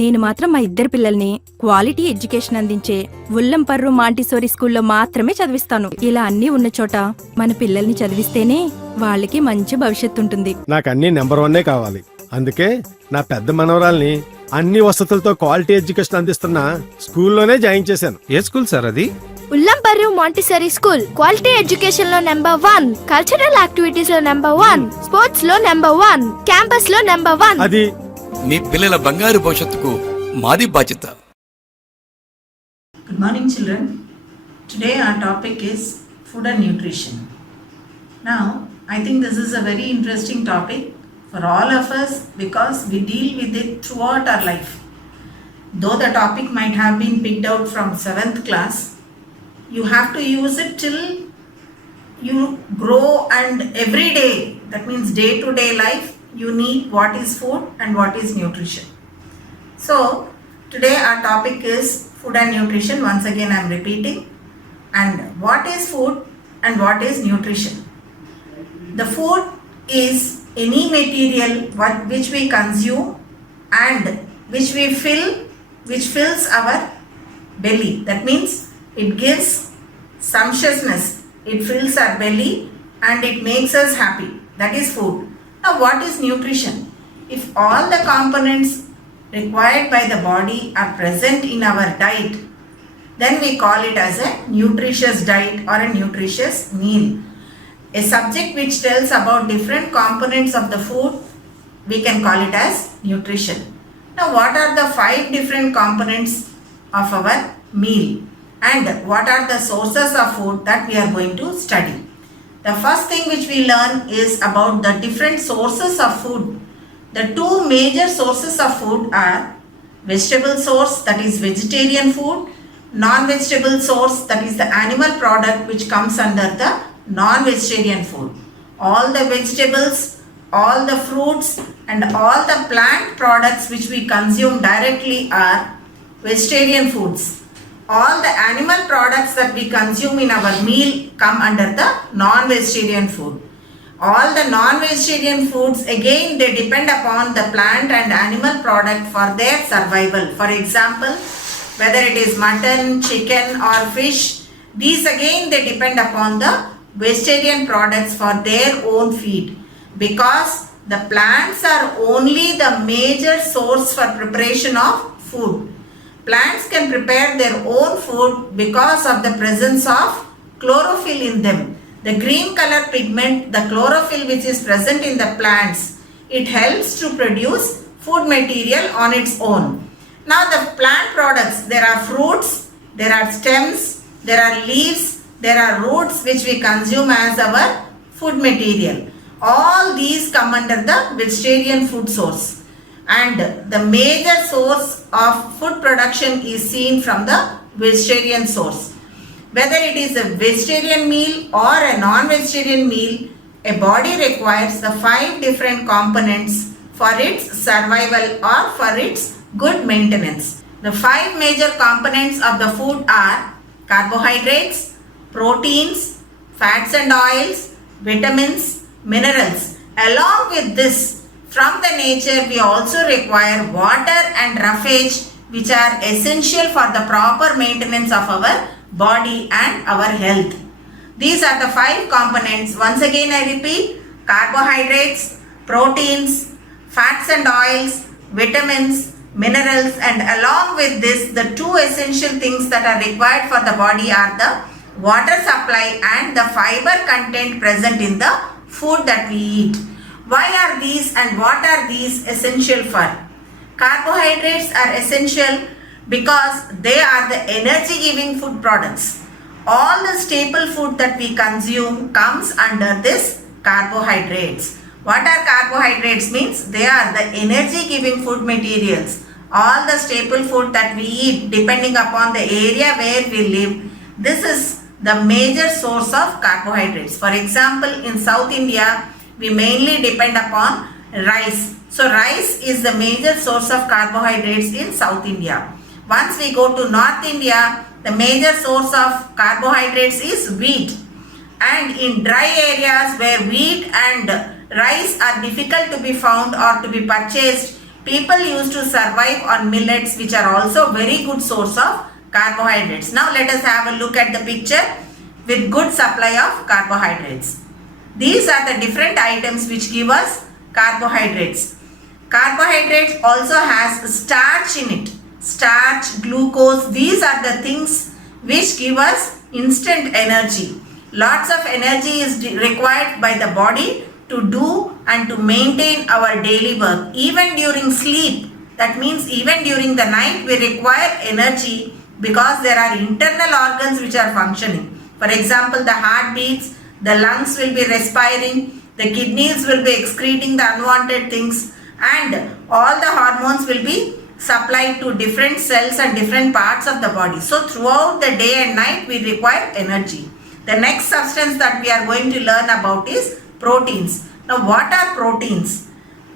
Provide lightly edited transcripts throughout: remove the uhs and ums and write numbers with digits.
నేను మాత్రం మా ఇద్దరు పిల్లల్ని క్వాలిటీ ఎడ్యుకేషన్ అందించే ఉల్లంపర్రు మాంటిసోరీ స్కూల్లో మాత్రమే చదివిస్తాను. ఇలా అన్నీ ఉన్న చోట మన పిల్లల్ని చదివిస్తేనే వాళ్ళకి మంచి భవిష్యత్తు ఉంటుంది. నాకు అన్ని నెంబర్ 1 కావాలి. అందుకే నా పెద్ద మనవరాల్ని అన్ని వసతులతో క్వాలిటీ ఎడ్యుకేషన్ అందిస్తున్న స్కూల్లోనే జాయిన్ చేశాను. ఏ స్కూల్ సార్ అది? ఉల్లంపర్రు మాంటిసరీ స్కూల్. క్వాలిటీ ఎడ్యుకేషన్ లో నెంబర్ 1, కల్చరల్ యాక్టివిటీస్ లో నెంబర్ 1, స్పోర్ట్స్ లో నెంబర్ 1, క్యాంపస్ లో నెంబర్ 1. అది మీ పిల్లల బంగారు భవిష్యత్తుకు మాది బాధ్యత. Good morning, children. Today our topic is food and nutrition. Now, I think this is a very interesting topic for all of us because we deal with it throughout our life. Though the topic might have been picked out from 7th class, you have to use it till you grow, and every day, that means day-to-day life, you need what is food and what is nutrition. So, today our topic is food and nutrition. Once again I am repeating. And what is food and what is nutrition? The food is any material which we consume and which fills our belly. That means it gives sumptuousness, it fills our belly and it makes us happy. That is food. Now what is nutrition? If all the components required by the body are present in our diet, then we call it as a nutritious diet or a nutritious meal. A subject which tells about different components of the food, we can call it as nutrition. Now what are the 5 different components of our meal and what are the sources of food that we are going to study? The first thing which we learn is about the different sources of food. The 2 major sources of food are vegetable source, that is vegetarian food, non-vegetable source, that is the animal product which comes under the non-vegetarian food. All the vegetables, all the fruits and all the plant products which we consume directly are vegetarian foods. All the animal products that we consume in our meal come under the non-vegetarian food. All the non-vegetarian foods, again, they depend upon the plant and animal product for their survival. For example, whether it is mutton, chicken or fish, these again they depend upon the vegetarian products for their own feed, because the plants are only the major source for preparation of food. Plants can prepare their own food because of the presence of chlorophyll in them. The green color pigment, the chlorophyll which is present in the plants, it helps to produce food material on its own. Now the plant products, there are fruits, there are stems, there are leaves, there are roots which we consume as our food material. All these come under the vegetarian food source. And the major source of food production is seen from the vegetarian source. Whether it is a vegetarian meal or a non-vegetarian meal, a body requires the 5 different components for its survival or for its good maintenance. The 5 major components of the food are carbohydrates, proteins, fats and oils, vitamins, minerals. Along with this, from the nature we also require water and roughage, which are essential for the proper maintenance of our body and our health. These are the 5 components. Once again I repeat: carbohydrates, proteins, fats and oils, vitamins, minerals, and along with this, the 2 essential things that are required for the body are the water supply and the fiber content present in the food that we eat. Why are these and what are these essential for? Carbohydrates are essential because they are the energy giving food products. All the staple food that we consume comes under this carbohydrates. What are carbohydrates means? They are the energy giving food materials. All the staple food that we eat, depending upon the area where we live, this is the major source of carbohydrates. For example, in South India, we mainly depend upon rice. So rice is the major source of carbohydrates in South India. Once we go to North India, the major source of carbohydrates is wheat. And in dry areas where wheat and rice are difficult to be found or to be purchased, people used to survive on millets, which are also very good source of carbohydrates. Now let us have a look at the picture with good supply of carbohydrates. These are the different items which give us carbohydrates. Carbohydrates also has starch in it. Starch, glucose, these are the things which give us instant energy. Lots of energy is required by the body to do and to maintain our daily work. Even during sleep, that means even during the night, we require energy because there are internal organs which are functioning. For example, the heart beats, the lungs will be respiring, the kidneys will be excreting the unwanted things, and all the hormones will be supplied to different cells and different parts of the body. So throughout the day and night, we require energy. The next substance that we are going to learn about is proteins. Now, what are proteins?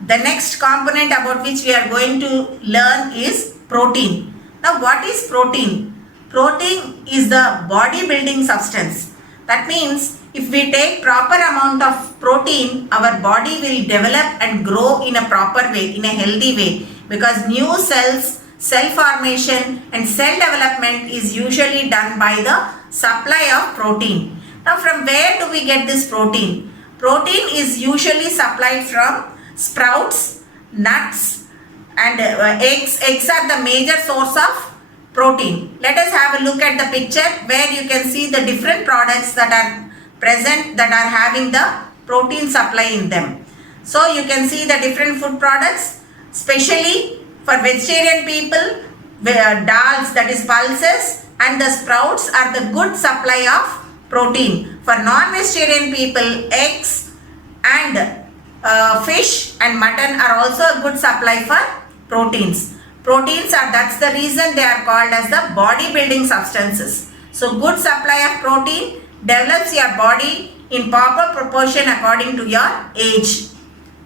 The next component about which we are going to learn is protein. Now, what is protein? Protein is the body building substance. That means if we take proper amount of protein, our body will develop and grow in a proper way, in a healthy way, because new cells, cell formation and cell development is usually done by the supply of protein. Now, from where do we get this protein? Protein is usually supplied from sprouts, nuts and eggs. Eggs are the major source of protein. Let us have a look at the picture where you can see the different products that are present that are having the protein supply in them. So you can see the different food products, especially for vegetarian people, dals, that is pulses, and the sprouts are the good supply of protein. For non-vegetarian people, eggs and fish and mutton are also a good supply for proteins. Proteins are, that's the reason they are called as the body building substances. So good supply of protein develops your body in proper proportion according to your age.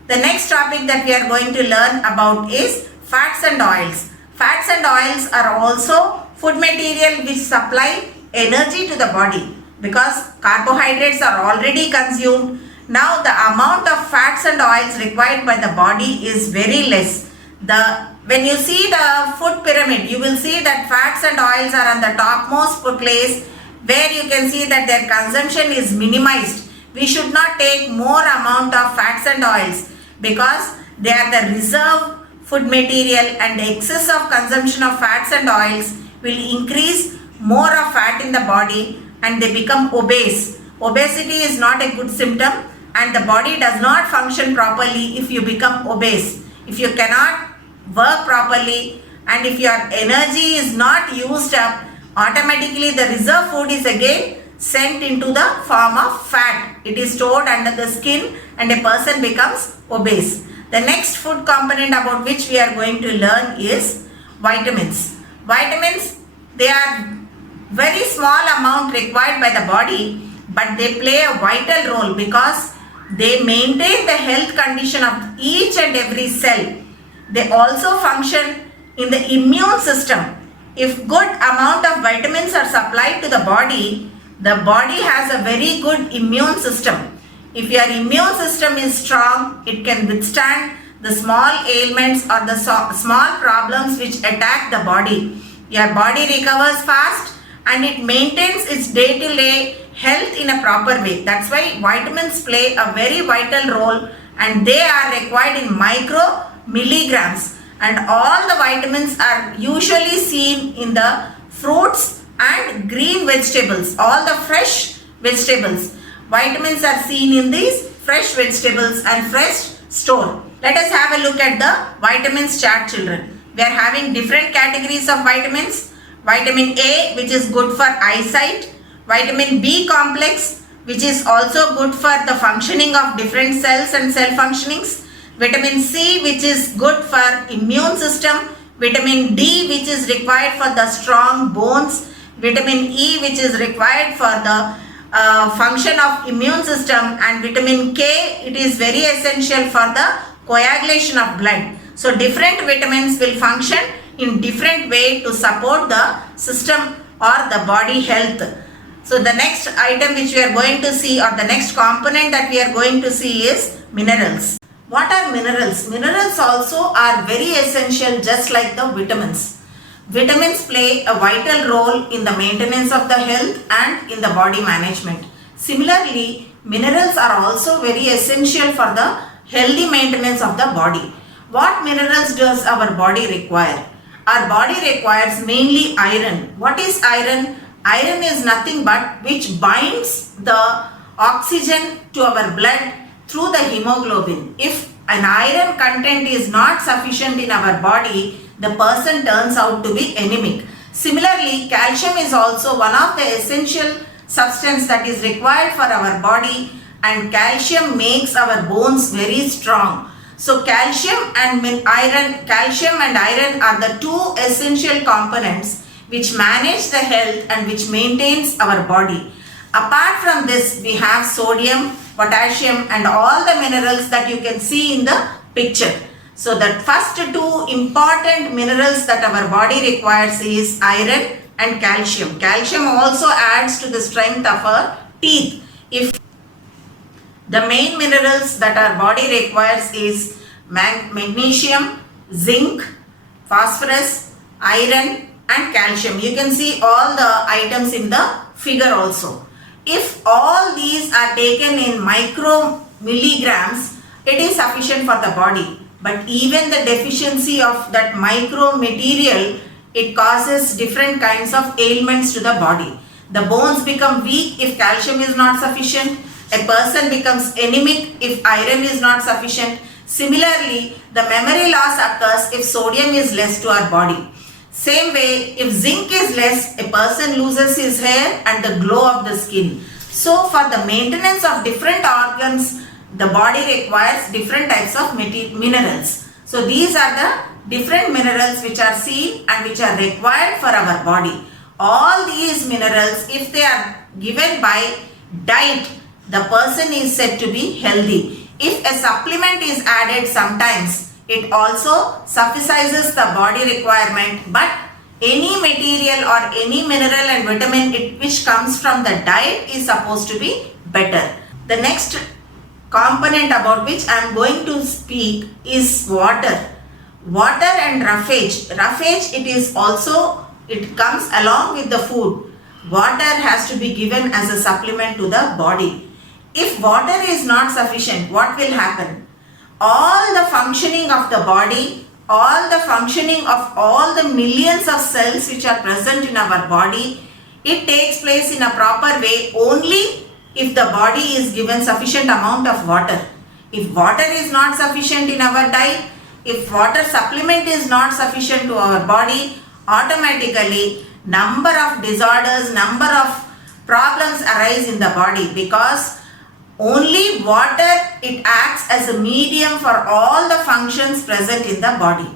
The next topic that we are going to learn about is fats and oils. Fats and oils are also food material which supply energy to the body because carbohydrates are already consumed. Now the amount of fats and oils required by the body is very less. When you see the food pyramid, you will see that fats and oils are on the topmost place where you can see that their consumption is minimized. We should not take more amount of fats and oils because they are the reserve food material, and excess of consumption of fats and oils will increase more of fat in the body and they become obese. Obesity is not a good symptom and the body does not function properly if you become obese. If you cannot work properly and if your energy is not used up, automatically the reserve food is again sent into the form of fat. It is stored under the skin and a person becomes obese. The next food component about which we are going to learn is vitamins. Vitamins, they are very small amount required by the body, but they play a vital role because they maintain the health condition of each and every cell. They also function in the immune system. If good amount of vitamins are supplied to the body has a very good immune system. If your immune system is strong, it can withstand the small ailments or the small problems which attack the body. Your body recovers fast and it maintains its day-to-day health in a proper way. That's why vitamins play a very vital role and they are required in micro milligrams. And all the vitamins are usually seen in the fruits and green vegetables, all the fresh vegetables. Vitamins are seen in these fresh vegetables and fresh store. Let us have a look at the vitamins chart, children. We are having different categories of vitamins. Vitamin A, which is good for eyesight. Vitamin B complex, which is also good for the functioning of different cells and cell functionings. Vitamin C, which is good for immune system. Vitamin D, which is required for the strong bones. Vitamin E, which is required for the function of immune system, and vitamin K, it is very essential for the coagulation of blood. So different vitamins will function in different way to support the system or the body health. So the next item which we are going to see, or the next component that we are going to see, is minerals. What are minerals? Minerals also are very essential, just like the vitamins. Vitamins play a vital role in the maintenance of the health and in the body management. Similarly, minerals are also very essential for the healthy maintenance of the body. What minerals does our body require? Our body requires mainly iron. What is iron? Iron is nothing but which binds the oxygen to our blood through the hemoglobin. If an iron content is not sufficient in our body, the person turns out to be anemic. Similarly, calcium is also one of the essential substance that is required for our body, and calcium makes our bones very strong. So calcium and iron are the two essential components which manage the health and which maintains our body. Apart from this, we have sodium, potassium and all the minerals that you can see in the picture. So the first two important minerals that our body requires is iron and calcium. Calcium also adds to the strength of our teeth. If the main minerals that our body requires is magnesium, zinc, phosphorus, iron and calcium. You can see all the items in the figure also. If all these are taken in micromilligrams, it is sufficient for the body. But even the deficiency of that micro material, it causes different kinds of ailments to the body. The bones become weak if calcium is not sufficient. A person becomes anemic if iron is not sufficient. Similarly, the memory loss occurs if sodium is less to our body. Same way, if zinc is less, a person loses his hair and the glow of the skin. So for the maintenance of different organs, the body requires different types of minerals. So these are the different minerals which are seen and which are required for our body. All these minerals, if they are given by diet, the person is said to be healthy. If a supplement is added sometimes, it also suffices the body requirement, but any material or any mineral and vitamin which comes from the diet is supposed to be better. The next component about which I am going to speak is water. Water and roughage. Roughage, it comes along with the food. Water has to be given as a supplement to the body. If water is not sufficient, what will happen? All the functioning of the body, all the functioning of all the millions of cells which are present in our body, it takes place in a proper way only if the body is given sufficient amount of water. If water is not sufficient in our diet, if water supplement is not sufficient to our body, automatically number of disorders, number of problems arise in the body, because only water, it acts as a medium for all the functions present in the body.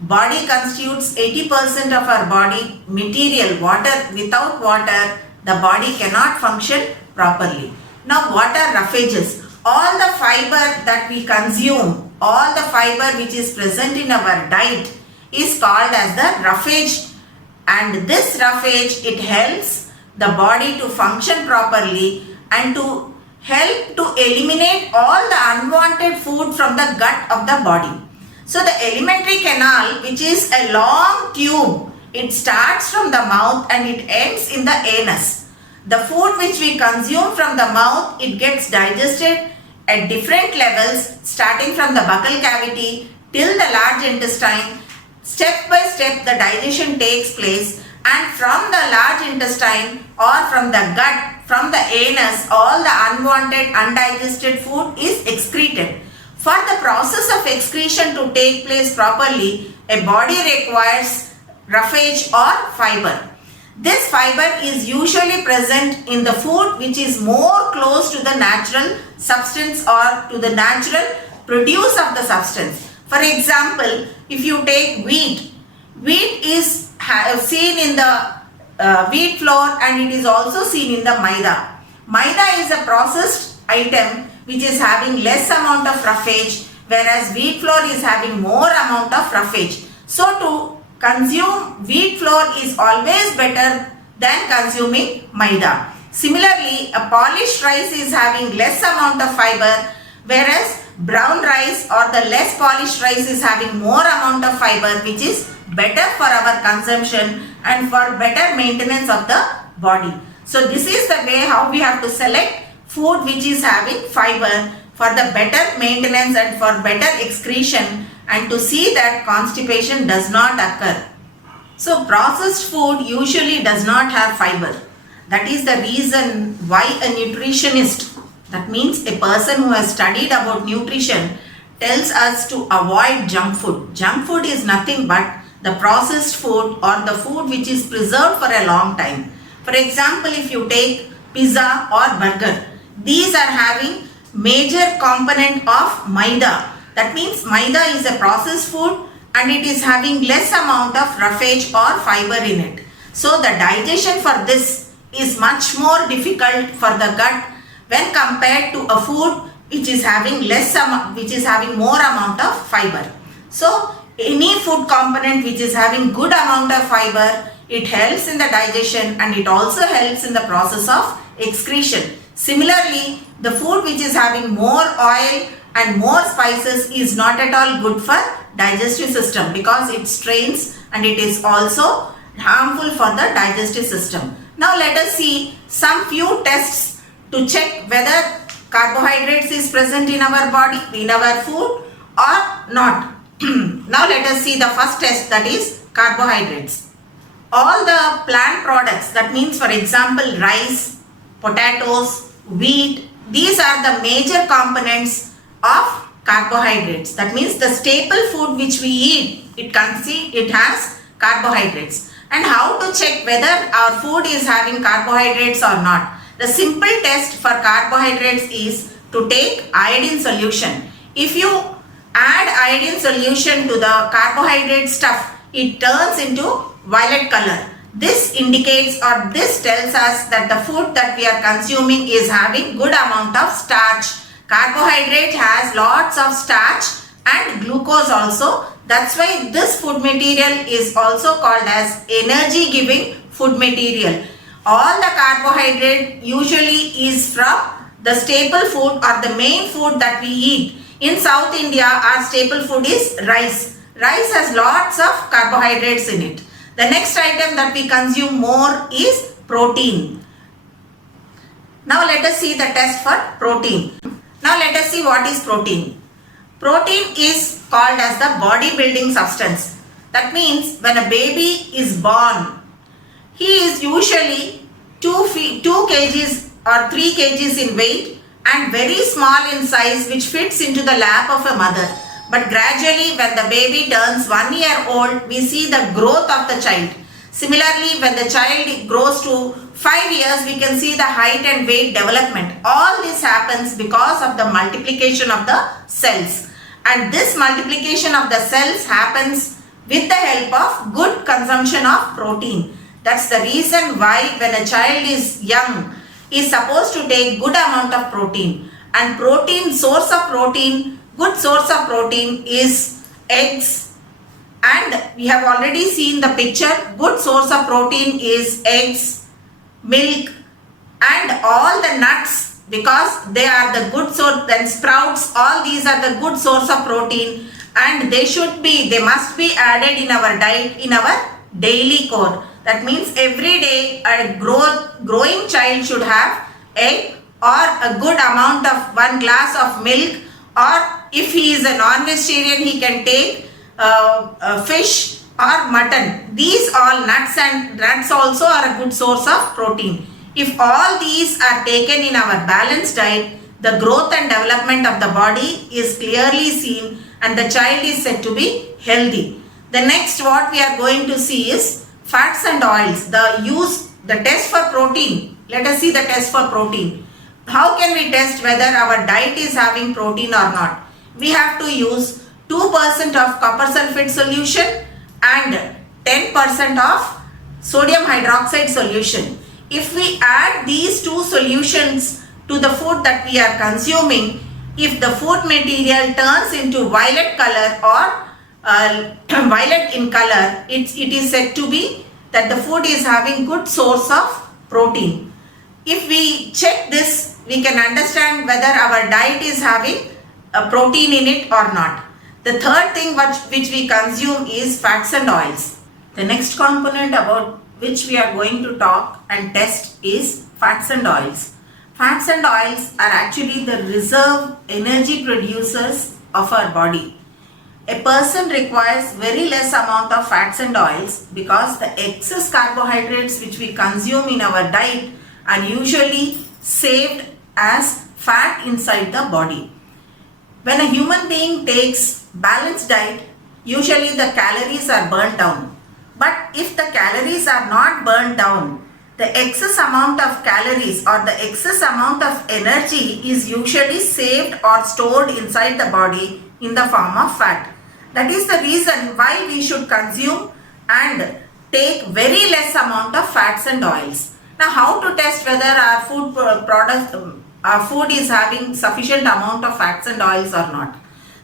Body constitutes 80% of our body material, water. Without water, the body cannot function properly. Now, what are roughages? All the fiber that we consume, all the fiber which is present in our diet is called as the roughage, and this roughage, it helps the body to function properly and to help to eliminate all the unwanted food from the gut of the body. So the alimentary canal, which is a long tube, it starts from the mouth and it ends in the anus. The food which we consume from the mouth, it gets digested at different levels, starting from the buccal cavity till the large intestine. Step by step the digestion takes place, and from the large intestine or from the gut, from the anus, all the unwanted undigested food is excreted. For the process of excretion to take place properly, a body requires roughage or fiber. This fiber is usually present in the food which is more close to the natural substance or to the natural produce of the substance. For example, if you take wheat, wheat is seen in the wheat flour and it is also seen in the maida. Maida is a processed item which is having less amount of roughage, whereas wheat flour is having more amount of roughage. So to consume wheat flour is always better than consuming maida. Similarly, a polished rice is having less amount of fiber, whereas brown rice or the less polished rice is having more amount of fiber, which is better for our consumption and for better maintenance of the body. So this is the way how we have to select food which is having fiber for the better maintenance and for better excretion, and to see that constipation does not occur. So processed food usually does not have fiber. That is the reason why a nutritionist, that means a person who has studied about nutrition, tells us to avoid junk food. Junk food is nothing but the processed food or the food which is preserved for a long time. For example, if you take pizza or burger, these are having major component of maida. That means maida is a processed food and it is having less amount of roughage or fiber in it. So the digestion for this is much more difficult for the gut when compared to a food which is having which is having more amount of fiber. So any food component which is having good amount of fiber, it helps in the digestion and it also helps in the process of excretion. Similarly, the food which is having more oil and more spices is not at all good for digestive system, because it strains and it is also harmful for the digestive system. Now let us see some few tests to check whether carbohydrates is present in our body, in our food or not. Now let us see the first test, that is carbohydrates. All the plant products, that means for example rice, potatoes, wheat, these are the major components of carbohydrates. That means the staple food which we eat, it has carbohydrates. And how to check whether our food is having carbohydrates or not? The simple test for carbohydrates is to take iodine solution. If you add iodine solution to the carbohydrate stuff, it turns into violet color. This indicates or this tells us that the food that we are consuming is having good amount of starch. Carbohydrate has lots of starch and glucose also. That's why this food material is also called as energy giving food material. All the carbohydrate usually is from the staple food or the main food that we eat. In South India, our staple food is rice. Rice has lots of carbohydrates in it. The next item that we consume more is protein. Now let us see the test for protein. Now let us see what is protein. Protein is called as the body building substance. That means when a baby is born, he is usually 2 kgs or 3 kgs in weight and very small in size, which fits into the lap of a mother. But gradually when the baby turns 1 year old, we see the growth of the child. Similarly, when the child grows to 5 years, we can see the height and weight development. All this happens because of the multiplication of the cells. And this multiplication of the cells happens with the help of good consumption of protein. That's the reason why when a child is young, he is supposed to take good amount of protein. And protein, source of protein, good source of protein is eggs. And we have already seen the picture. Good source of protein is eggs, milk and all the nuts, because they are the good source. Then sprouts, all these are the good source of protein, and they must be added in our diet, in our daily core. That means every day a growing child should have egg or a good amount of 1 glass of milk, or if he is a non-vegetarian, he can take fish or mutton. These all nuts also are a good source of protein. If all these are taken in our balanced diet, the growth and development of the body is clearly seen and the child is said to be healthy. The next what we are going to see is fats and oils. The test for protein. Let us see the test for protein. How can we test whether our diet is having protein or not? We have to use 2% of copper sulfate solution and 10% of sodium hydroxide solution. If we add these 2 solutions to the food that we are consuming, if the food material turns into violet color or violet in color, it is said to be that the food is having good source of protein. If we check this, we can understand whether our diet is having a protein in it or not. The third thing which we consume is fats and oils. The next component about which we are going to talk and test is fats and oils. Fats and oils are actually the reserve energy producers of our body. A person requires very less amount of fats and oils because the excess carbohydrates which we consume in our diet are usually saved as fat inside the body. When a human being takes balanced diet, usually the calories are burnt down. But if the calories are not burnt down, the excess amount of calories or the excess amount of energy is usually saved or stored inside the body in the form of fat. That is the reason why we should consume and take very less amount of fats and oils. Now, how to test whether our food is having sufficient amount of fats and oils or not?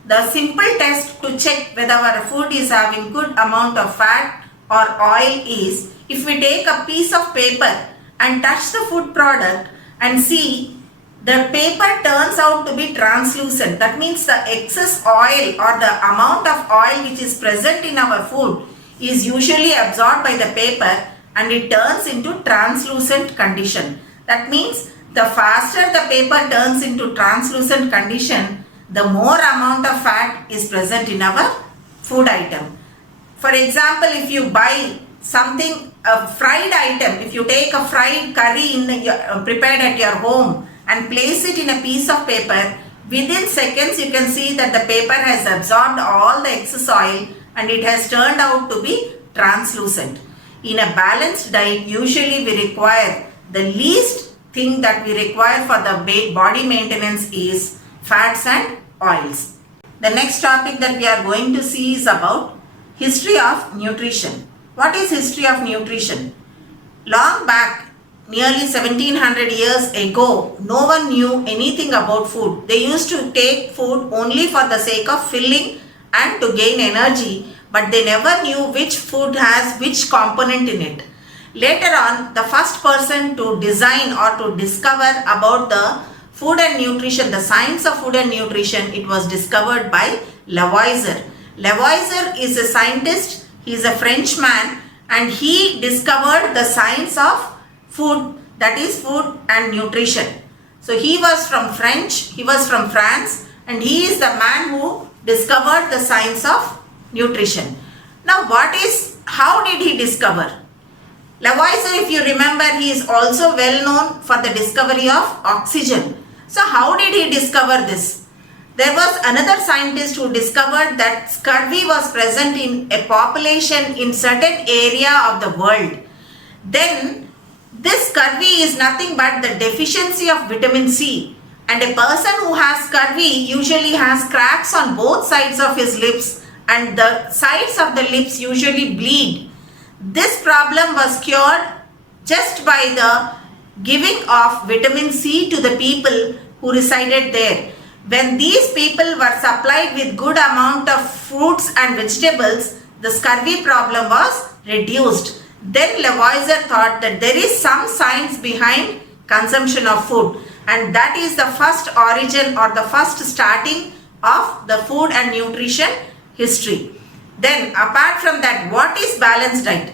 The simple test to check whether our food is having good amount of fat or oil is if we take a piece of paper and touch the food product and see the paper turns out to be translucent. That means the excess oil or the amount of oil which is present in our food is usually absorbed by the paper and it turns into translucent condition. That means the faster the paper turns into translucent condition, the more amount of fat is present in our food item. For example, if you buy something, a fried item, if you take a fried curry prepared at your home and place it in a piece of paper, within seconds you can see that the paper has absorbed all the excess oil and it has turned out to be translucent. In a balanced diet, usually we require the least thing that we require for the body maintenance is fats and oils. The next topic that we are going to see is about history of nutrition. What is history of nutrition? Long back, nearly 1700 years ago, no one knew anything about food. They used to take food only for the sake of filling and to gain energy, but they never knew which food has which component in it. Later on, the first person to design or to discover about the food and nutrition, the science of food and nutrition, it was discovered by Lavoisier. Lavoisier is a scientist, he is a Frenchman, and he discovered the science of food, that is food and nutrition. So he was from France, and he is the man who discovered the science of nutrition. Now how did he discover? Lavoisier, if you remember, he is also well known for the discovery of oxygen. So how did he discover this? There was another scientist who discovered that scurvy was present in a population in certain area of the world. Then this scurvy is nothing but the deficiency of vitamin C, and a person who has scurvy usually has cracks on both sides of his lips and the sides of the lips usually bleed. This problem was cured just by the giving of vitamin C to the people who resided there. When these people were supplied with good amount of fruits and vegetables, the scurvy problem was reduced. Then Lavoisier thought that there is some science behind consumption of food, and that is the first origin or the first starting of the food and nutrition history. Then apart from that, what is balanced diet?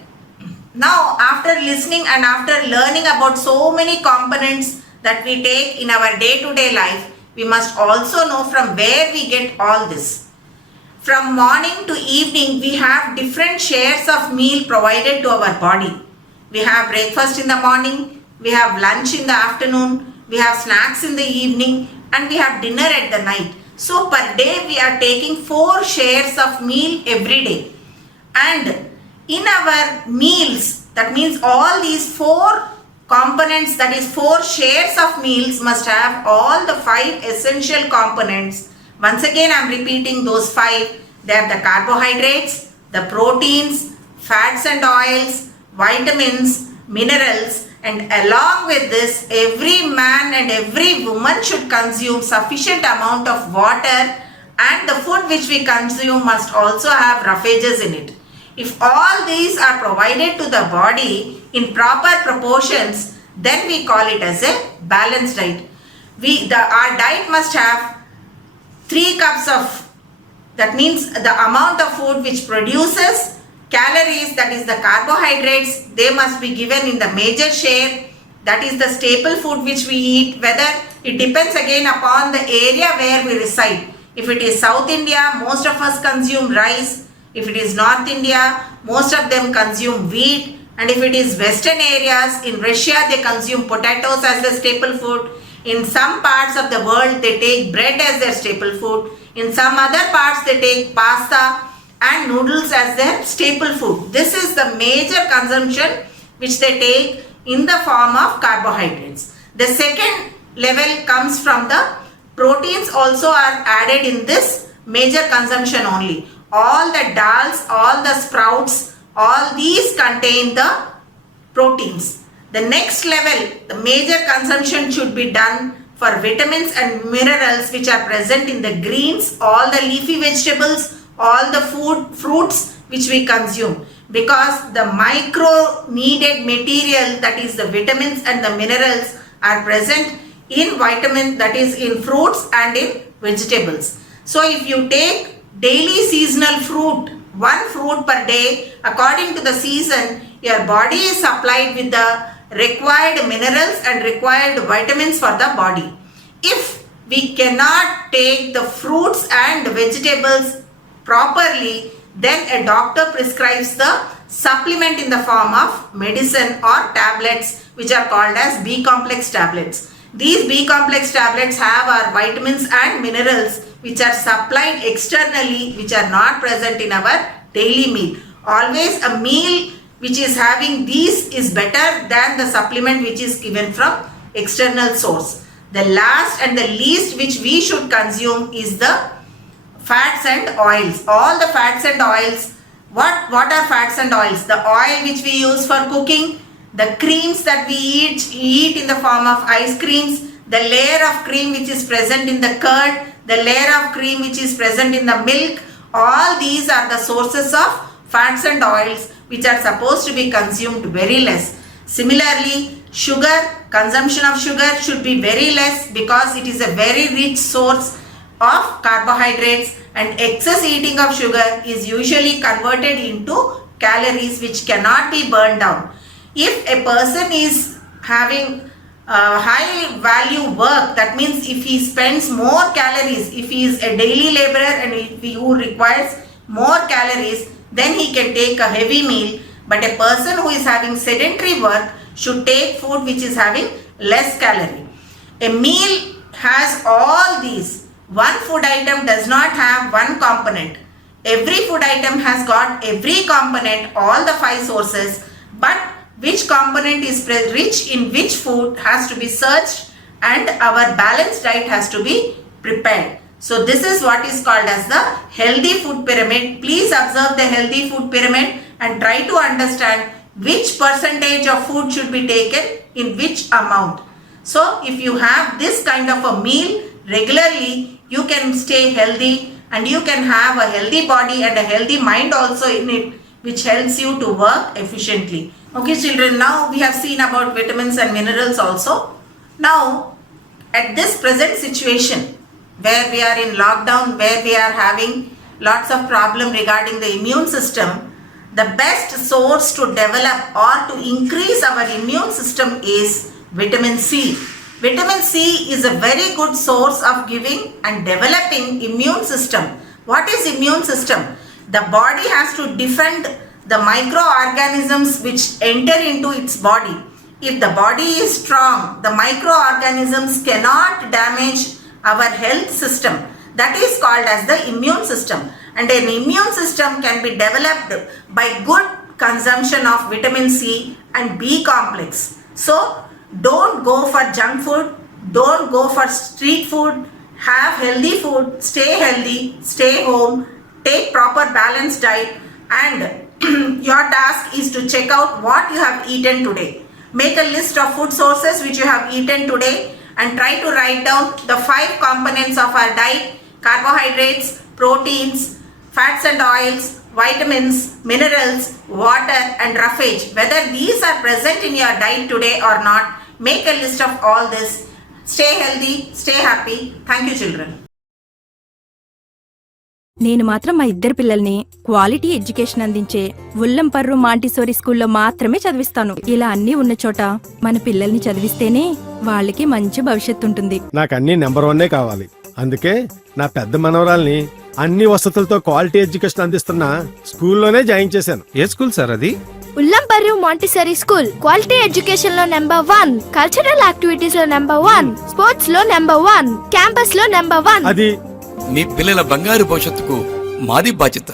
Now, after listening and after learning about so many components that we take in our day-to-day life, we must also know from where we get all this. From morning to evening, we have different shares of meal provided to our body. We have breakfast in the morning, we have lunch in the afternoon, we have snacks in the evening, and we have dinner at the night. So per day we are taking 4 shares of meal every day. And in our meals, that means all these 4 components, that is 4 shares of meals, must have all the 5 essential components. Once again I am repeating those 5. They are the carbohydrates, the proteins, fats and oils, vitamins, minerals, and along with this, every man and every woman should consume sufficient amount of water, and the food which we consume must also have roughages in it. If all these are provided to the body in proper proportions, then we call it as a balanced diet. Our diet must have 3 cups of, that means the amount of food which produces calories, that is the carbohydrates, they must be given in the major share. That is the staple food which we eat, whether it depends again upon the area where we reside. If it is South India, most of us consume rice. If it is North India, most of them consume wheat. And if it is western areas, in Russia they consume potatoes as the staple food. In some parts of the world they take bread as their staple food. In some other parts they take pasta and noodles as their staple food. This is the major consumption which they take in the form of carbohydrates. The second level comes from the proteins, also are added in this major consumption only. All the dals, all the sprouts, all these contain the proteins. The next level, the major consumption should be done for vitamins and minerals which are present in the greens, all the leafy vegetables, all the fruits which we consume, because the micro needed material, that is the vitamins and the minerals, are present in vitamin, that is in fruits and in vegetables. So if you take daily seasonal fruit, 1 fruit per day, according to the season, your body is supplied with the required minerals and required vitamins for the body. If we cannot take the fruits and vegetables properly, then a doctor prescribes the supplement in the form of medicine or tablets which are called as B complex tablets. These B complex tablets have our vitamins and minerals which are supplied externally, which are not present in our daily meal. Always a meal which is having these is better than the supplement which is given from external source. The last and the least which we should consume is the fats and oils. All the fats and oils. What are fats and oils? The oil which we use for cooking, the creams that we eat in the form of ice creams, the layer of cream which is present in the curd, the layer of cream which is present in the milk, all these are the sources of fats and oils which are supposed to be consumed very less. Similarly, sugar, consumption of sugar should be very less because it is a very rich source of carbohydrates, and excess eating of sugar is usually converted into calories which cannot be burned down. If a person is having high value work, that means if he spends more calories, if he is a daily laborer and if he who requires more calories, then he can take a heavy meal. But a person who is having sedentary work should take food which is having less calorie. A meal has all these. One food item does not have one component. Every food item has got every component, all the 5 sources, but which component is rich in which food has to be searched, and our balanced diet has to be prepared. So this is what is called as the healthy food pyramid. Please observe the healthy food pyramid and try to understand which percentage of food should be taken in which amount. So if you have this kind of a meal regularly, you can stay healthy and you can have a healthy body and a healthy mind also in it, which helps you to work efficiently. Okay children, now we have seen about vitamins and minerals also. Now at this present situation where we are in lockdown, where we are having lots of problem regarding the immune system, the best source to develop or to increase our immune system is vitamin C. Vitamin C is a very good source of giving and developing immune system. What is immune system? The body has to defend the microorganisms which enter into its body. If the body is strong, the microorganisms cannot damage our health system. That is called as the immune system. And an immune system can be developed by good consumption of vitamin C and B complex. So don't go for junk food, don't go for street food, have healthy food, stay healthy, stay home, take proper balanced diet, and your task is to check out what you have eaten today. Make a list of food sources which you have eaten today and try to write down the 5 components of our diet: carbohydrates, proteins, fats and oils, vitamins, minerals, water and roughage. Whether these are present in your diet today or not, make a list of all this. Stay healthy, stay happy. Thank you children. నేను మాత్రం మా ఇద్దరు పిల్లల్ని quality education అందించే ఉల్లంపర్రు Montessori స్కూల్లో మాత్రమే చదివిస్తాను. ఇలా అన్నీ ఉన్న చోట మన పిల్లల్ని చదివిస్తేనే వాళ్ళకి మంచి భవిష్యత్తు ఉంటుంది. నాకు అన్ని నెంబర్ 1 కావాలి. అందుకే నా పెద్ద మనవరాల్ని అన్ని వసతులతో క్వాలిటీ ఎడ్యుకేషన్ అందిస్తున్న స్కూల్లోనే జాయిన్ చేశాను. ఏ స్కూల్ సార్ అది? ఉల్లంపర్రు మాంటిసరీ స్కూల్ క్వాలిటీ ఎడ్యుకేషన్ లో నెంబర్ 1, కల్చరల్ యాక్టివిటీస్ లో నెంబర్ 1, స్పోర్ట్స్ లో నెంబర్ 1, క్యాంపస్ లో నెంబర్ 1. అది మీ పిల్లల బంగారు భవిష్యత్తుకు మాది బాధ్యత.